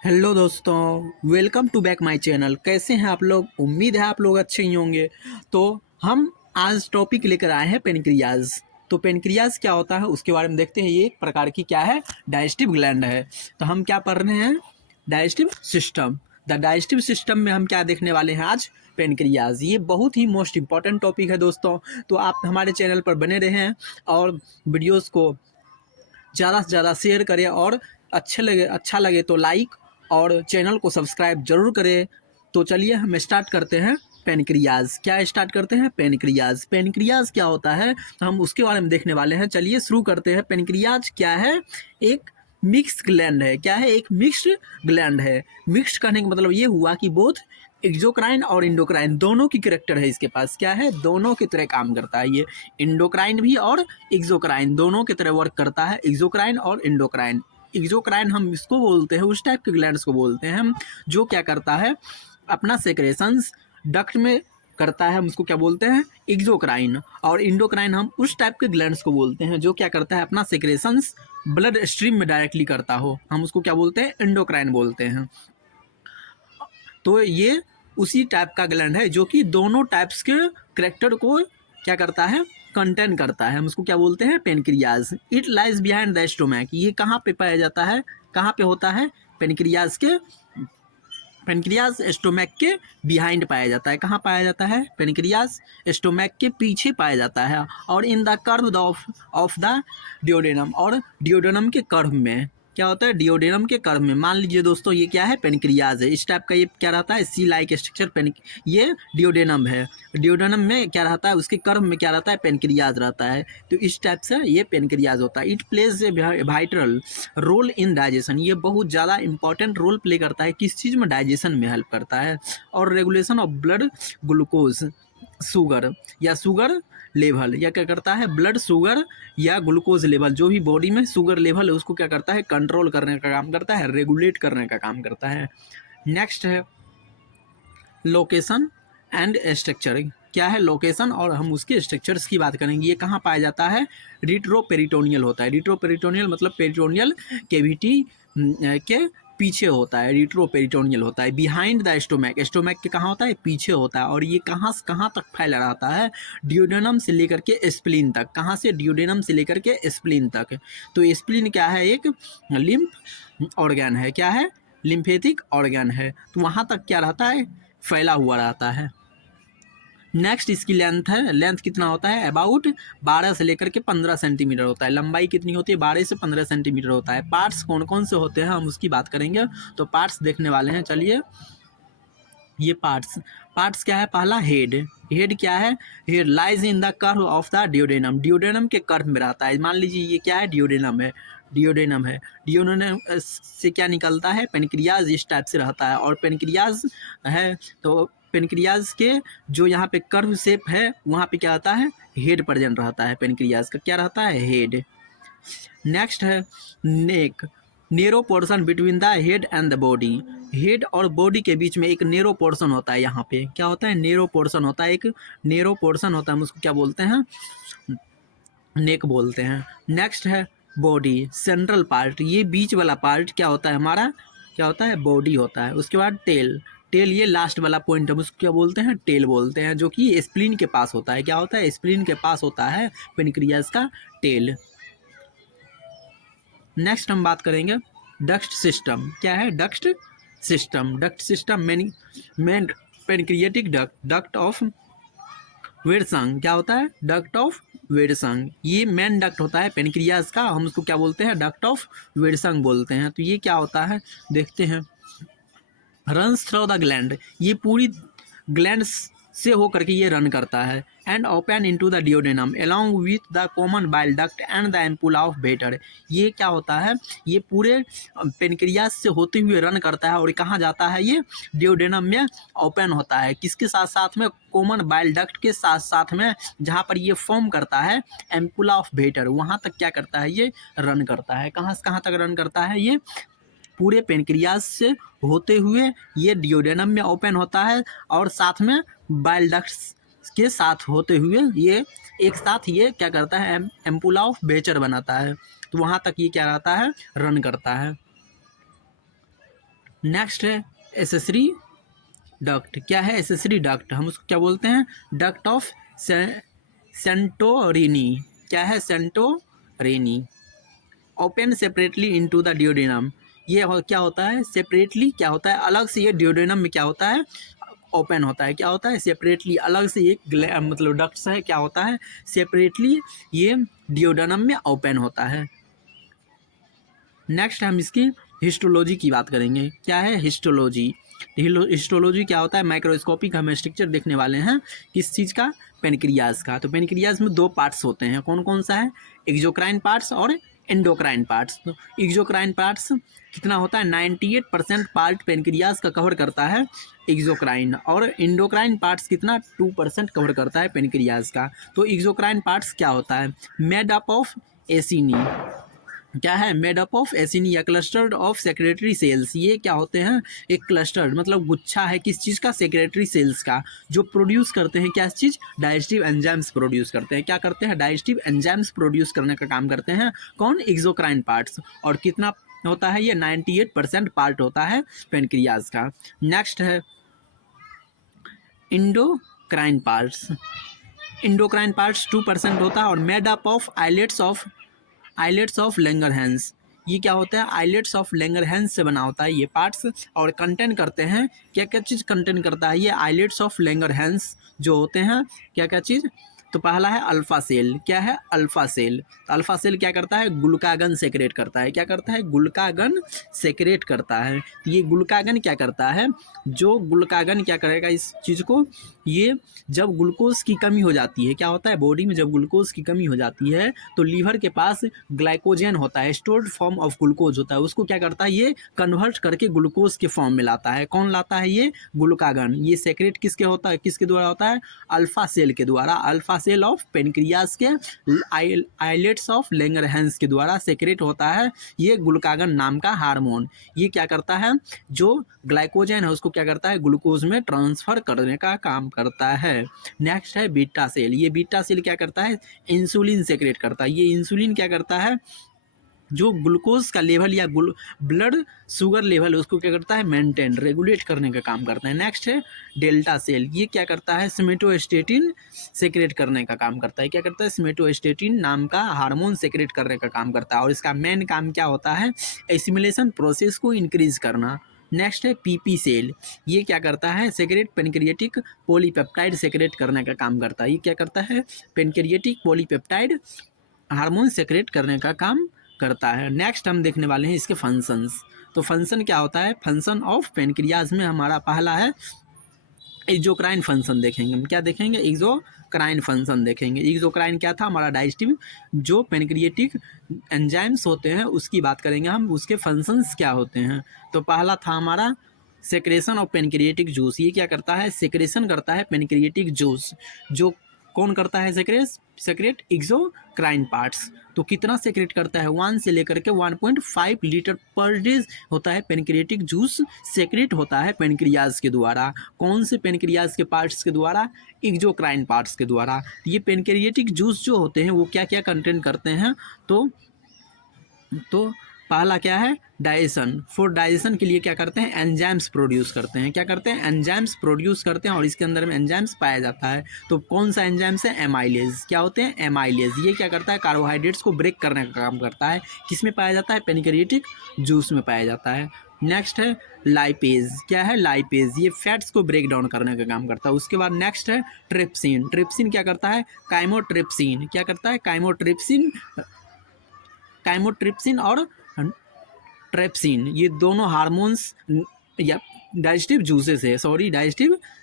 Hello दोस्तों, welcome to back my channel. कैसे हैं आप लोग? उम्मीद है आप लोग अच्छे ही होंगे। तो हम आज टॉपिक लेकर आए हैं पेनक्रियाज। तो पेनक्रियाज क्या होता है उसके बारे में देखते हैं। ये एक प्रकार की क्या है, डाइजेस्टिव ग्लैंड है। तो हम क्या पढ़ रहे हैं, digestive system. The digestive system में हम क्या देखने वाले हैं आज, पेनक्रियाज। ये बहुत ही मोस्ट इंपॉर्टेंट टॉपिक है दोस्तों। तो आप हमारे चैनल पर बने रहें और वीडियोज़ को ज़्यादा से ज़्यादा शेयर करें और अच्छा लगे तो लाइक और चैनल को सब्सक्राइब जरूर करें। तो चलिए हम स्टार्ट करते हैं। पेनक्रियाज क्या स्टार्ट करते हैं, पेनक्रियाज। पेनक्रियाज क्या होता है तो हम उसके बारे में देखने वाले हैं। चलिए शुरू करते हैं। पेनक्रियाज क्या है, एक मिक्स ग्लैंड है। क्या है, एक मिक्स्ड ग्लैंड है। मिक्स्ड कहने का मतलब ये हुआ कि बोथ एक्सोक्राइन और इंडोक्राइन दोनों की करेक्टर है इसके पास। क्या है, दोनों की तरह काम करता है ये। इंडोक्राइन भी और एक्सोक्राइन दोनों की तरह वर्क करता है। एक्सोक्राइन और इंडोक्राइन। एक्सोक्राइन हम इसको बोलते हैं, उस टाइप के ग्लैंड्स को बोलते हैं हम, जो क्या करता है, अपना सेक्रेशंस डक्ट में करता है। हम उसको क्या बोलते हैं, एक्सोक्राइन। और इंडोक्राइन हम उस टाइप के ग्लैंड्स को बोलते हैं जो क्या करता है, अपना सेक्रेशंस ब्लड स्ट्रीम में डायरेक्टली करता हो। हम उसको क्या बोलते हैं, इंडोक्राइन बोलते हैं। तो ये उसी टाइप का ग्लैंड है जो कि दोनों टाइप्स के करेक्टर को क्या करता है, कंटेन करता है। हम उसको क्या बोलते हैं, pancreas. It lies behind the stomach. ये कहाँ पे पाया जाता है, कहाँ पे होता है, पेनक्रियाज के, पेनक्रियाज स्टोमैक के बिहाइंड पाया जाता है। कहाँ पाया जाता है, पेनक्रियाज स्टोमैक के पीछे पाया जाता है। और in the curve of the duodenum, और डिओडेनम के कर्व में क्या होता है, डिओडेनम के कर्व में। मान लीजिए दोस्तों ये क्या है, पेनक्रियाज है। इस टाइप का ये क्या रहता है, सी लाइक स्ट्रक्चर। पेन ये डिओडेनम है। डिओडेनम में क्या रहता है, उसके कर्व में क्या रहता है, पेनक्रियाज रहता है। तो इस टाइप से ये पेनक्रियाज होता है। It plays a vital role in digestion. ये बहुत ज़्यादा इंपॉर्टेंट रोल प्ले करता है। किस चीज़ में, डाइजेशन में हेल्प करता है। और regulation of blood glucose, sugar या शुगर लेवल, या क्या करता है, ब्लड शुगर या ग्लूकोज लेवल, जो भी बॉडी में शुगर लेवल है उसको क्या करता है, कंट्रोल करने का काम करता है, रेगुलेट करने का काम करता है। नेक्स्ट है लोकेशन एंड स्ट्रक्चर। क्या है, लोकेशन और हम उसके स्ट्रक्चर्स की बात करेंगे। ये कहाँ पाया जाता है, रिट्रोपेरिटोनियल होता है। रिट्रोपेरिटोनियल मतलब पेरिटोनियल कैविटी के पीछे होता है, रिट्रोपेरिटोनियल होता है। बिहाइंड द स्टोमैक, स्टोमैक के कहाँ होता है, पीछे होता है। और ये कहाँ से कहाँ तक फैला रहता है, डिओडेनम से लेकर के स्प्लीन तक। कहाँ से, डिओडेनम से लेकर के स्प्लीन तक। तो स्प्लीन क्या है, एक लिम्फ ऑर्गन है। क्या है, लिम्फेटिक ऑर्गन है। तो वहाँ तक क्या रहता है, फैला हुआ रहता है। नेक्स्ट इसकी लेंथ है, लेंथ कितना होता है, अबाउट 12 से लेकर के 15 सेंटीमीटर होता है। लंबाई कितनी होती है, 12 से 15 सेंटीमीटर होता है। पार्ट्स कौन कौन से होते हैं हम उसकी बात करेंगे। तो पार्ट्स देखने वाले हैं। चलिए ये पार्ट्स, पार्ट्स क्या है, पहला हेड। हेड क्या है, head lies in the curve of the duodenum. Duodenum के कर्व में रहता है। मान लीजिए ये क्या है, डिओडेनम है। डिओडेनम है, डिओडेनम से क्या निकलता है, पेनक्रियाज इस टाइप से रहता है। और पेनक्रियाज है तो पेनक्रियाज के जो यहाँ पे कर्व शेप है वहाँ पे क्या आता है, हेड प्रेजेंट रहता है। पेनक्रियाज का क्या रहता है, हेड। नेक्स्ट है neck. Narrow portion between the head and the body. Head और बॉडी के बीच में एक नेरो पोर्शन होता है। यहाँ पे क्या होता है, नेरो पोर्शन होता है, एक नेरो पोर्शन होता है। हम उसको क्या बोलते हैं, नेक बोलते हैं। नेक्स्ट है बॉडी, सेंट्रल पार्ट। ये बीच वाला पार्ट क्या होता है हमारा, क्या होता है, बॉडी होता है। उसके बाद टेल। टेल ये लास्ट वाला पॉइंट, हम उसको क्या बोलते हैं, टेल बोलते हैं, जो कि स्प्लीन के पास होता है। क्या होता है, स्प्लीन के पास होता है पेनक्रियाज का टेल। नेक्स्ट हम बात करेंगे डक्ट सिस्टम। क्या है, duct system. Duct system main pancreatic duct, duct of Wirsung. क्या होता है, डक्ट ऑफ वेरसंग। ये मेन डक्ट होता है पेनक्रियाज का। हम उसको क्या बोलते हैं, डक्ट ऑफ वेरसंग बोलते हैं। तो ये क्या होता है, देखते हैं। रन्स थ्रू द ग्लैंड, ये पूरी ग्लैंड से होकर के ये रन करता है। And open into the duodenum along with the common bile duct and the ampulla of better. ये क्या होता है, ये पूरे पेनक्रियाज से होते हुए रन करता है। और कहाँ जाता है, ये डिओडेनम में ओपन होता है। किसके साथ साथ में, कॉमन बाइल डक्ट के साथ साथ में, जहाँ पर ये फॉर्म करता है एम्पुला ऑफ बेटर, वहाँ तक क्या करता है, ये रन करता है। कहाँ से कहाँ तक रन करता है, ये पूरे पेनक्रियाज से होते हुए ये डिओडेनम में ओपन होता है। और साथ में बाइल डक्ट्स के साथ होते हुए ये एक साथ ये क्या करता है, एम्पुला ऑफ बेचर बनाता है। तो वहाँ तक ये क्या रहता है, रन करता है। नेक्स्ट है एसेसरी डक्ट। क्या है एसेसरी डक्ट? हम उसको क्या बोलते हैं? Duct of Santorini. क्या है? Santorini. Open separately into the duodenum. ये क्या होता है? सेपरेटली क्या होता है? अलग से ये डियोडेनम में क्या होता है? ओपन होता है। क्या होता है? सेपरेटली अलग से एक मतलब डक्ट्स है, क्या होता है? सेपरेटली ये डियोडेनम में ओपन होता है। नेक्स्ट हम इसकी हिस्टोलॉजी की बात करेंगे। क्या है हिस्टोलॉजी? हिस्टोलॉजी क्या होता है? माइक्रोस्कोपिक हम स्ट्रक्चर देखने वाले हैं किस चीज़ का? पेनक्रियाज का। तो पेनक्रियाज में दो पार्ट्स होते हैं, कौन कौन सा है? एक्सोक्राइन पार्ट्स और एंडोक्राइन पार्ट्स। तो एक्सोक्राइन पार्ट्स कितना होता है? 98% पार्ट पेनक्रियाज का कवर करता है एक्सोक्राइन, और एंडोक्राइन पार्ट्स कितना? 2% कवर करता है पेनक्रियाज का। तो एक्सोक्राइन पार्ट्स क्या होता है? मेड अप ऑफ एसिनी। क्या है? मेड अप ऑफ एसिनी या क्लस्टर्ड ऑफ सेक्रेटरी सेल्स। ये क्या होते हैं? एक क्लस्टर्ड मतलब गुच्छा है किस चीज़ का? सेक्रेटरी सेल्स का, जो प्रोड्यूस करते हैं क्या चीज़? डाइजेस्टिव एंजाइम्स प्रोड्यूस करते हैं। क्या करते हैं? डाइजेस्टिव एंजाइम्स प्रोड्यूस करने का काम करते हैं कौन? Exocrine parts. और कितना होता है ये? 98% पार्ट होता है पेनक्रियाज का। नेक्स्ट है इंडोक्राइन पार्ट्स। इंडोक्राइन पार्ट्स 2% होता है और made up of islets of Langerhans. ये क्या होता है? आइलेट्स ऑफ लैंगरहैंस से बना होता है ये पार्ट्स, और कंटेन करते हैं क्या क्या चीज़ कंटेन करता है ये आइलेट्स ऑफ लैंगरहैंस जो होते हैं? क्या क्या चीज़? तो पहला है अल्फा सेल। क्या है? Alpha cell. अल्फा सेल क्या करता है? ग्लूकागन सेक्रेट करता है। क्या करता है? ग्लूकागन सेक्रेट करता है। ये ग्लूकागन क्या करता है? जो ग्लूकागन क्या करेगा इस चीज़ को? ये जब ग्लूकोज की कमी हो जाती है, क्या होता है? बॉडी में जब ग्लूकोज की कमी हो जाती है तो लीवर के पास ग्लाइकोजन होता है, स्टोर्ड फॉर्म ऑफ ग्लूकोज होता है, उसको क्या करता है? ये कन्वर्ट करके ग्लूकोज के फॉर्म में लाता है। कौन लाता है? ये ग्लूकागन। ये सेक्रेट किसके होता है? किसके द्वारा होता है? अल्फा सेल के द्वारा। अल्फा सेल ऑफ पेनक्रियाज के आइलेट्स ऑफ लैंगरहैंस के द्वारा सेक्रेट होता है ये ग्लूकागन नाम का हार्मोन। ये क्या करता है? जो ग्लाइकोजन है उसको क्या करता है? ग्लूकोज में ट्रांसफर करने का काम करता है। नेक्स्ट है बीटा सेल। ये बीटा सेल क्या करता है? इंसुलिन सेक्रेट करता है। ये इंसुलिन क्या करता है? जो ग्लूकोज का लेवल या ब्लड शुगर लेवल उसको क्या करता है? मेंटेन रेगुलेट करने का काम करता है। नेक्स्ट है डेल्टा सेल। ये क्या करता है? सोमेटोस्टेटिन सेक्रेट करने का काम करता है। क्या करता है? सोमेटोस्टेटिन नाम का हार्मोन सेक्रेट करने का काम करता है, और इसका मेन काम क्या होता है? एसिमिलेशन प्रोसेस को इंक्रीज करना। नेक्स्ट है पीपी सेल। ये क्या करता है? सेक्रेट पेनक्रिएटिक पॉलीपेप्टाइड सेक्रेट करने का काम करता है। ये क्या करता है? पेनक्रिएटिक पॉलीपेप्टाइड हार्मोन सेक्रेट करने का काम करता है। नेक्स्ट हम देखने वाले हैं इसके फंक्शंस। तो फंक्शन क्या होता है? फंक्शन ऑफ पेनक्रियाज में हमारा पहला है एक्सोक्राइन फंक्शन देखेंगे। हम क्या देखेंगे? एक्सोक्राइन फंक्शन देखेंगे। एक्सोक्राइन क्या था? हमारा डाइजेस्टिव जो पेनक्रिएटिक एंजाइम्स होते हैं उसकी बात करेंगे हम, उसके फंक्शंस क्या होते हैं। तो पहला था हमारा सेक्रेशन ऑफ पेनक्रिएटिक जूस। ये क्या करता है? सेक्रेशन करता है पेनक्रिएटिक जूस। जो कौन करता है सेक्रेट? Exocrine parts. तो कितना सेक्रेट करता है? 1 से लेकर के 1.5 लीटर पर डे होता है पेनक्रिएटिक जूस सेक्रेट होता है पेनक्रियाज के द्वारा। कौन से पेनक्रियाज के पार्ट्स के द्वारा? एक्सोक्राइन पार्ट्स के द्वारा। ये पेनक्रिएटिक जूस जो होते हैं वो क्या क्या कंटेंट करते हैं? तो पहला क्या है? डाइजेशन। फॉर डाइजेशन के लिए क्या करते हैं? एंजाइम्स प्रोड्यूस करते हैं। क्या करते हैं? एंजाइम्स प्रोड्यूस करते हैं, और इसके अंदर में एंजाइम्स पाया जाता है। तो कौन सा एंजाइम्स है? एमाइलेज। क्या होते हैं? एमाइलेज। ये क्या करता है? कार्बोहाइड्रेट्स को ब्रेक करने का काम करता है। किस में पाया जाता है? पेनक्रिएटिक जूस में पाया जाता है। नेक्स्ट है लाइपेज। क्या है? लाइपेज। ये फैट्स को ब्रेक डाउन करने का काम करता है। उसके बाद नेक्स्ट है ट्रिप्सिन। ट्रिप्सिन क्या करता है? काइमोट्रिप्सिन। क्या करता है? काइमोट्रिप्सिन और ट्रेप्सिन, ये दोनों हार्मोन्स या डाइजेस्टिव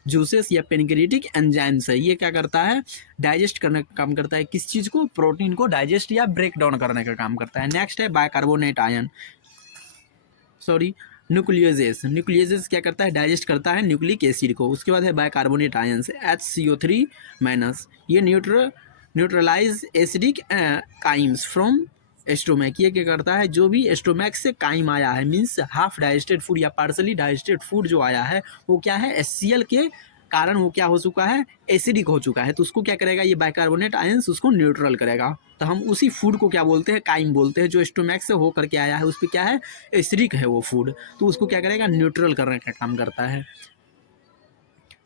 जूसेस या पेनक्रिएटिक एंजाइम्स है। ये क्या करता है? डाइजेस्ट करने का काम करता है। किस चीज़ को? प्रोटीन को डाइजेस्ट या ब्रेक डाउन करने का काम करता है। नेक्स्ट है बाइकार्बोनेट आयन न्यूक्लियोजेस क्या करता है? डाइजेस्ट करता है न्यूक्लिक एसिड को। उसके बाद है बाइकार्बोनेट आयंस HCO3-। ये न्यूट्रलाइज एसिडिक काइम्स फ्रॉम एस्टोमैक। ये क्या करता है? जो भी एस्टोमैक से काइम आया है, मीन्स हाफ डाइजेस्टेड फूड या पार्सली डाइजेस्टेड फूड जो आया है वो क्या है? HCl के कारण वो क्या हो चुका है, एसिडिक हो चुका है, तो उसको क्या करेगा, ये बाइकार्बोनेट आयंस उसको न्यूट्रल करेगा। तो हम उसी फूड को क्या बोलते हैं, काइम बोलते हैं, जो स्टोमैक से हो करके आया है, उस पर क्या है, एसिडिक है वो फूड, तो उसको क्या करेगा, न्यूट्रल करने का काम करता है।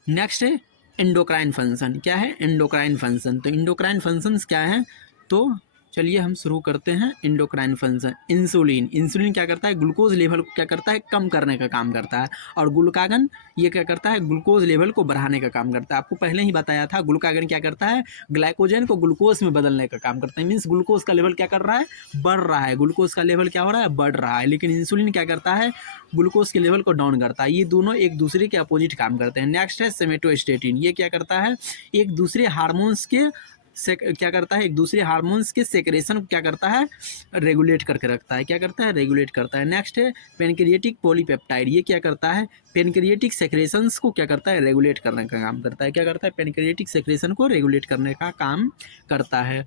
नेक्स्ट है एंडोक्राइन फंक्शन। क्या है, एंडोक्राइन फंक्शन। तो एंडोक्राइन फंक्शंस क्या है, तो चलिए हम शुरू करते हैं। Endocrine function, insulin. इंसुलिन क्या करता है, ग्लूकोज लेवल को क्या करता है, कम करने का काम करता है। और ग्लूकागन ये क्या करता है, ग्लूकोज लेवल को बढ़ाने का काम करता है। आपको पहले ही बताया था, ग्लूकागन क्या करता है, ग्लाइकोजन को ग्लूकोज में बदलने का काम करता है। मीन्स ग्लूकोज का लेवल क्या कर रहा है, बढ़ रहा है, ग्लूकोज का लेवल क्या हो रहा है, बढ़ रहा है। लेकिन इंसुलिन क्या करता है, ग्लूकोज के लेवल को डाउन करता है। ये दोनों एक दूसरे के अपोजिट काम करते हैं। नेक्स्ट है सेमेटोस्टेटिन। ये क्या करता है, एक दूसरे हार्मोन्स के क्या करता है, एक दूसरे हार्मोन्स के सेक्रेशन को क्या करता है, रेगुलेट करके रखता है। क्या करता है, रेगुलेट करता है। नेक्स्ट है पेनक्रिएटिक पॉलीपेप्टाइड। ये क्या करता है, पेनक्रिएटिक सेक्रेशंस को क्या करता है, रेगुलेट करने का काम करता है। क्या करता है, पेनक्रिएटिक सेक्रेशन को रेगुलेट करने का काम करता है।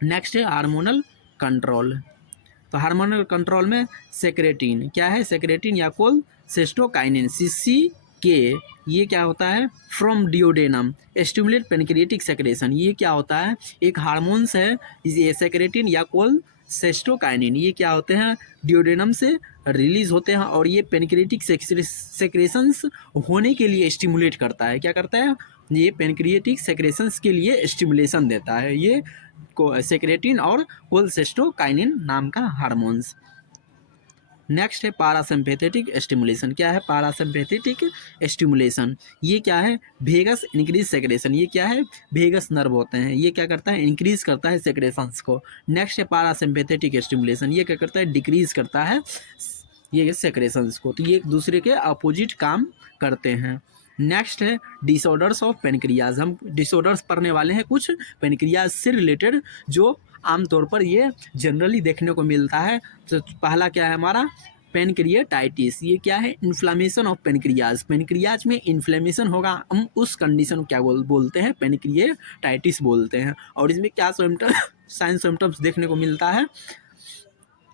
नेक्स्ट है हार्मोनल कंट्रोल। तो हार्मोनल कंट्रोल में सेक्रेटिन क्या है, सेक्रेटिन या कोलसिस्टोकाइनिन CCK, ये क्या होता है, from duodenum stimulate pancreatic secretion. ये क्या होता है, एक हार्मोन्स है, ये सेक्रेटिन या कोलसिस्टोकाइनिन, ये क्या होते हैं, डिओडेनम से रिलीज होते हैं और ये पेनक्रिएटिक सेक्रेशंस होने के लिए स्टिमुलेट करता है। क्या करता है, ये पेनक्रिएटिक सेक्रेशंस के लिए स्टिमुलेशन देता है, ये सेक्रेटिन और कोलसिस्टोकाइनिन नाम का हार्मोन्स। नेक्स्ट है पारासिम्पैथेटिक स्टिमुलेशन। क्या है, पारासिम्पैथेटिक स्टिमुलेशन, ये क्या है, वेगस इंक्रीज सेक्रेशन। ये क्या है, वेगस नर्व होते हैं, ये क्या करता है, इंक्रीज करता है सेक्रेशंस को। नेक्स्ट है पारासिम्पैथेटिक स्टिमुलेशन, ये क्या करता है, डिक्रीज करता है ये सेक्रेशंस को। तो ये एक दूसरे के अपोजिट काम करते हैं। नेक्स्ट है डिसऑर्डर्स ऑफ पेनक्रियाज। हम डिसऑर्डर्स पढ़ने वाले हैं कुछ पेनक्रियाज से रिलेटेड, जो आमतौर पर ये जनरली देखने को मिलता है। तो पहला क्या है हमारा, पेनक्रिएटाइटिस। ये क्या है, इन्फ्लामेशन ऑफ पेनक्रियाज। पेनक्रियाज में इन्फ्लेमेशन होगा, हम उस कंडीशन को क्या बोलते हैं, पेनक्रिएटाइटिस बोलते हैं। और इसमें क्या साइन सिम्टम्स देखने को मिलता है,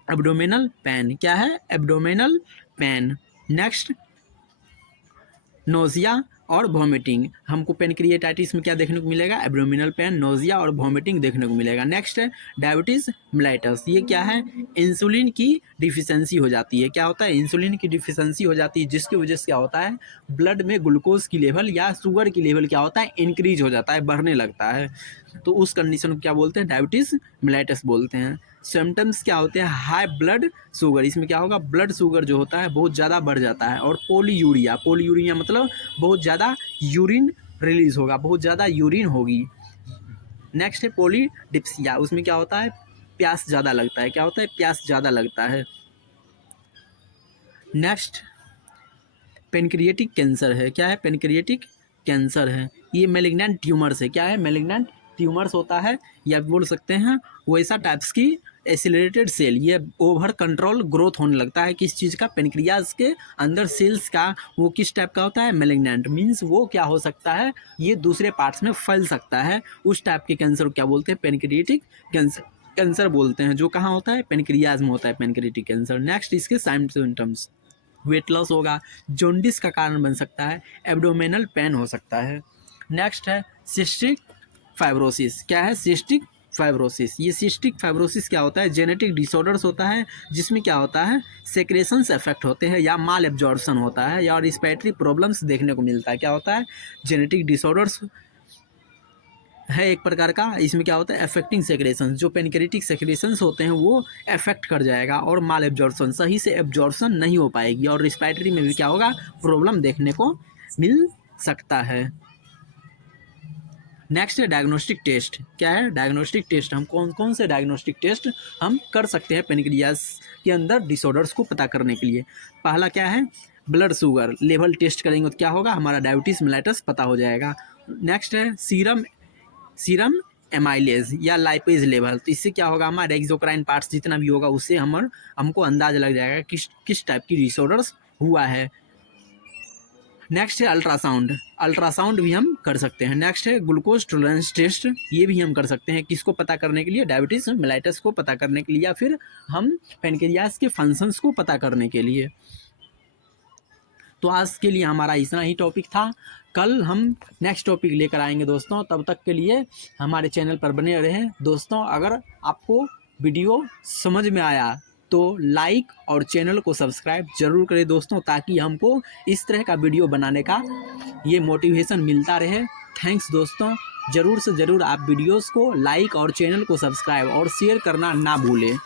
एब्डोमिनल पेन। क्या है, एब्डोमिनल पेन। नेक्स्ट नोजिया और वॉमिटिंग। हमको पेनक्रिएटाइटिस में क्या देखने को मिलेगा, एब्डोमिनल पेन, नोजिया और वॉमिटिंग देखने को मिलेगा। नेक्स्ट है डायबिटीज़ मेलाइटस। ये क्या है, इंसुलिन की डिफिशेंसी हो जाती है। क्या होता है, इंसुलिन की डिफिशेंसी हो जाती है, जिसकी वजह से क्या होता है, ब्लड में ग्लूकोज की लेवल या शुगर की लेवल क्या होता है, इंक्रीज हो जाता है, बढ़ने लगता है। तो उस कंडीशन को क्या बोलते हैं, डायबिटीज़ मेलाइटस बोलते हैं। सिम्टम्स क्या होते हैं, हाई ब्लड शुगर। इसमें क्या होगा, ब्लड शुगर जो होता है बहुत ज़्यादा बढ़ जाता है। और पोलीयूरिया, पोलीयूरिया मतलब बहुत ज़्यादा यूरिन रिलीज होगा, बहुत ज़्यादा यूरिन होगी। नेक्स्ट है पोलीडिप्सिया। उसमें क्या होता है, प्यास ज़्यादा लगता है। क्या होता है, प्यास ज़्यादा लगता है। नेक्स्ट पेनक्रिएटिक कैंसर है। क्या है, पेनक्रिएटिक कैंसर है, ये मेलिग्नेंट ट्यूमर्स है। क्या है, मेलिग्नेंट ट्यूमर्स होता है, या बोल सकते हैं वैसा टाइप्स की एसिलरेटेड सेल, ये ओवर कंट्रोल ग्रोथ होने लगता है। किस चीज़ का, पेनक्रियाज के अंदर सेल्स का। वो किस टाइप का होता है, मेलिग्नेंट। मीन्स वो क्या हो सकता है, ये दूसरे पार्ट्स में फैल सकता है। उस टाइप के कैंसर को क्या बोलते हैं, पेनक्रिएटिक कैंसर बोलते हैं, जो कहाँ होता है, पेनक्रियाज में होता है पेनक्रिएटिक कैंसर। नेक्स्ट इसके साइन सिम्टम्स, वेट लॉस होगा, जॉन्डिस का कारण बन सकता है, एब्डोमिनल पेन हो सकता है। नेक्स्ट है सिस्टिक फाइब्रोसिस। क्या है, सिस्टिक फाइब्रोसिस। ये सिस्टिक फाइब्रोसिस क्या होता है, जेनेटिक डिसऑर्डर्स होता है, जिसमें क्या होता है, सेक्रेशंस इफेक्ट होते हैं, या माल एब्जॉर्प्शन होता है, या रिस्पिरेटरी प्रॉब्लम्स देखने को मिलता है। क्या होता है, जेनेटिक डिसऑर्डर्स है एक प्रकार का। इसमें क्या होता है, अफेक्टिंग सेक्रेशंस, जो पेनक्रिएटिक सेक्रेशंस होते हैं वो अफेक्ट कर जाएगा, और माल एब्जॉर्प्शन, सही से एब्जॉर्प्शन नहीं हो पाएगी, और रिस्पिरेटरी में भी क्या होगा, प्रॉब्लम देखने को मिल सकता है। नेक्स्ट है डायग्नोस्टिक टेस्ट। क्या है, डायग्नोस्टिक टेस्ट। हम कौन कौन से डायग्नोस्टिक टेस्ट हम कर सकते हैं पेनक्रियाज के अंदर डिसऑर्डर्स को पता करने के लिए। पहला क्या है, ब्लड शुगर लेवल टेस्ट करेंगे तो क्या होगा, हमारा डायबिटीज़ मेलाइटस पता हो जाएगा। नेक्स्ट है सीरम एमाइलेज या लाइपेज लेवल। तो इससे क्या होगा, हमारे एक्सोक्राइन पार्ट्स जितना भी होगा उससे हमको अंदाजा लग जाएगा किस टाइप की डिसऑर्डर्स हुआ है। नेक्स्ट है अल्ट्रासाउंड। अल्ट्रासाउंड भी हम कर सकते हैं। नेक्स्ट है ग्लूकोज टॉलरेंस टेस्ट, ये भी हम कर सकते हैं, किसको पता करने के लिए, डायबिटीज़ मेलाइटस को पता करने के लिए, या फिर हम पेनक्रियाज के फंक्शंस को पता करने के लिए। तो आज के लिए हमारा इतना ही टॉपिक था। कल हम नेक्स्ट टॉपिक लेकर आएंगे दोस्तों। तब तक के लिए हमारे चैनल पर बने रहें दोस्तों। अगर आपको वीडियो समझ में आया तो लाइक और चैनल को सब्सक्राइब जरूर करें दोस्तों, ताकि हमको इस तरह का वीडियो बनाने का ये मोटिवेशन मिलता रहे। थैंक्स दोस्तों। ज़रूर से ज़रूर आप वीडियोस को लाइक और चैनल को सब्सक्राइब और शेयर करना ना भूलें।